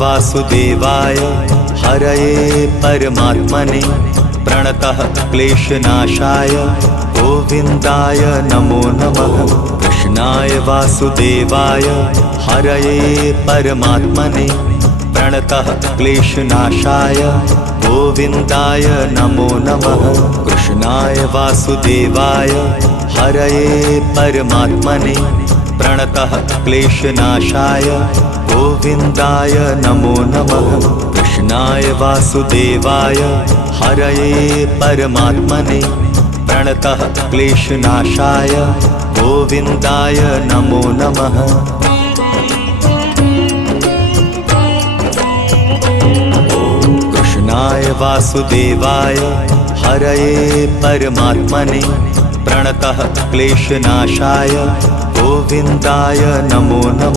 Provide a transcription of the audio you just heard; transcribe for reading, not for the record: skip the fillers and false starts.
वासुदेवाय हरये परमात्मने प्रणतः क्लेशनाशाय गोविन्दाय नमो नमः। कृष्णाय वासुदेवाय हरये परमात्मने प्रणतः क्लेशनाशाय गोविन्दाय नमो नमः। कृष्णाय वासुदेवाय हरये परमात्मने प्रणतः क्लेशनाशाय गोविन्दाय नमो नमः। कृष्णाय वासुदेवाय हरये परमात्मने प्रणतः क्लेशनाशाय गोविन्दाय नमो नमः। कृष्णाय वासुदेवाय हरये परमात्मने प्रणतः क्लेशनाशाय गोविन्दाय नमो नमः।